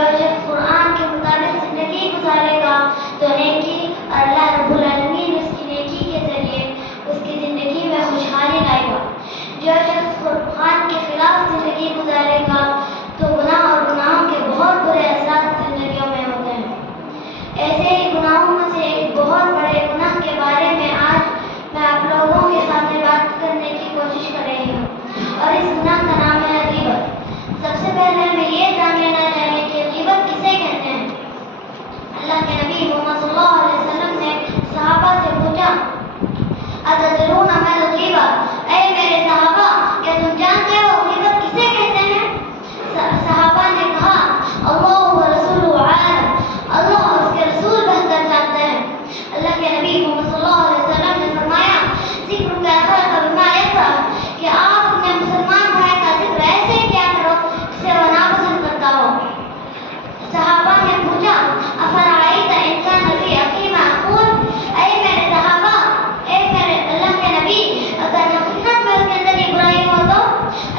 جو شخص قرآن کے مطابق زندگی گزارے گا تو نیکی اور اللہ رب العالمین اس کی نیکی کے ذریعے اس کی زندگی میں خوشحالی لائے گا. جو شخص قرآن کے خلاف زندگی گزارے گا تو گناہ اور گناہوں کے بہت برے اثرات زندگیوں میں ہوتے ہیں. ایسے ہی گناہوں میں سے ایک بہت بڑے گناہ کے بارے میں آج میں آپ لوگوں کے سامنے بات کرنے کی کوشش کر رہی ہوں اور اس گناہ کا نام ہے غیبت. سب سے پہلے ہمیں یہ جان لینا چاہیے کہ غیبت کسے کہتے ہیں. اللہ کے نبی محمد صلی اللہ علیہ وسلم نے صحابہ سے پوچھا اتدرون ما الغیبۃ، اے میرے صحابہ کیا تم جانتے ہو غیبت کسے کہتے ہیں؟ صحابہ نے کہا اللہ ورسولہ عالم، اللہ اور اس کے رسول بہتر جانتے ہیں. اللہ کے نبی محمد صلی اللہ علیہ وسلم نے فرمایا ذکر کا خیر بما یکرہ، کہ آپ اپنے مسلمان بھائی کا ذکر ایسے کیا کرو جسے وہ ناپسند کرتا ہو. صحابہ نے پوچھا افرأیت ان کان فی اخی ما اقول، اے میرے صحابہ، اے میرے اللہ کے نبی، اگر حقیقت میں اس کے اندر یہ برائی ہو تو؟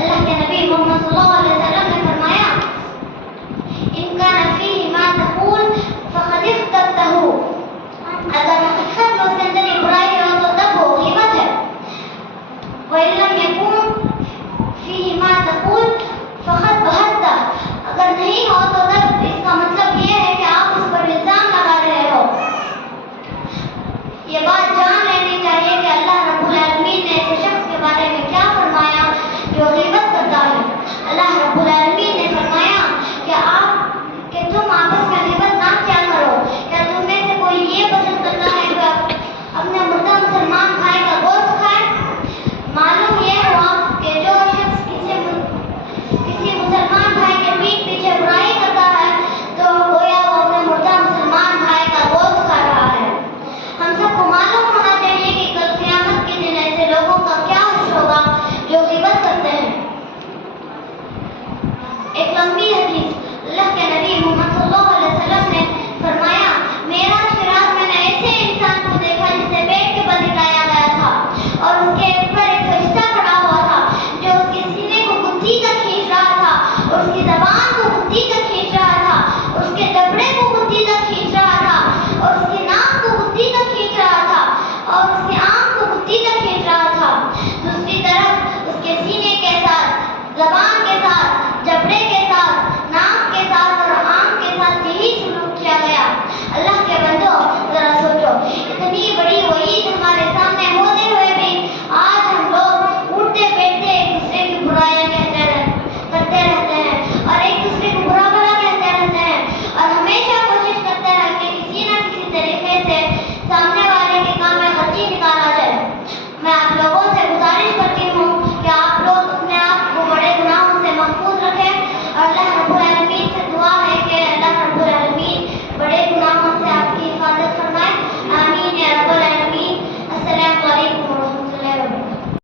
اللہ کے نبی محمد صلی اللہ علیہ وسلم نے فرمایا ان کان فیہ ما تقول فقد افترتہ، اگر حقیقت میں اس کے اندر یہ برائی ہو تو تب وہ غیبت ہے. وَإِن لَّمْ يَكُن فِيهِ مَا تَقُولُ فَقَدْ بَهَتَّهُ، اگر نہیں ہو تو تب اس کا مطلب یہ ہے کہ آپ اس پر الزام لگا رہے ہو. یہ بات جان لینی چاہیے کہ اللہ رب العالمین نے ایسے شخص کے بارے میں کیا فرمایا جو غیبت کرتا ہے. اللہ رب العالمین نے فرمایا کہ تم آپس میں غیبت نہ کیا کرو. کیا تم میں سے کوئی یہ پسند کرتا ہے کہ اپنے مردہ مسلمان بھائی کا گوشت کھائے؟ معلوم یہ ہوا کہ جو شخص کسی مسلمان بھائی کے پیٹھ پیچھے برائی کرتا ہے تو گویا وہ اپنے مردہ مسلمان بھائی کا گوشت کھا رہا ہے. ہم سب کو معلوم ہونا چاہیے کہ کل قیامت کے دن ایسے لوگوں کا کیا حشر ہوگا جو غیبت کرتے ہیں. ایک لمبی حدیث، اللہ کے نبی محمد صلی اللہ علیہ وسلم نے فرمایا معراج کی رات میں نے ایسے انسان کو دیکھا جسے پیٹ کے بل لٹایا گیا تھا اور اس کے اوپر ایک فرشتہ کھڑا ہوا تھا جو اس کے سینے کو گدھی تک کھینچ رہا تھا اور اس کی زبان کو گدھی تک کھینچ رہا تھا، اس کے جبڑے کو گدھی تک کھینچ رہا تھا اور اس کی ناک کو گدھی تک کھینچ رہا تھا اور اس کی آنکھ کو گدھی تک کھینچ رہا تھا. دوسری طرف اس کے سینے